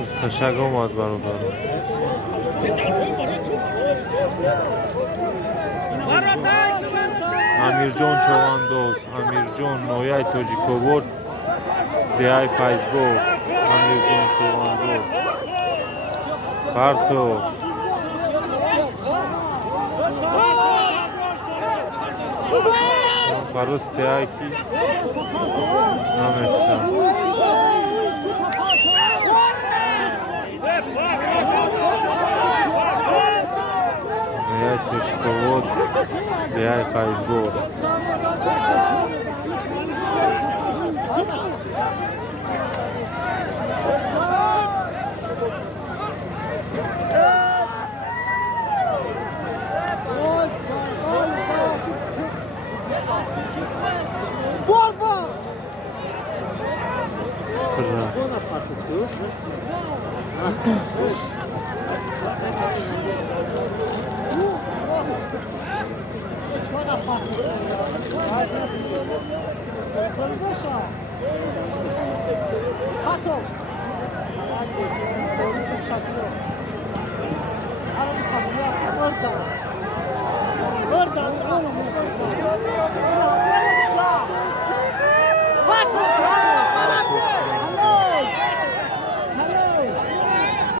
از خشک آمد برادر. امیرجان چواندوز، امیرجان نویای توجیکوبود، دیای فیسبوک، امیرجان چواندوز، پرتو، فرست دیای کی؟ نمی‌دونم. دیای توجیکوبود، دیای فیسبوک.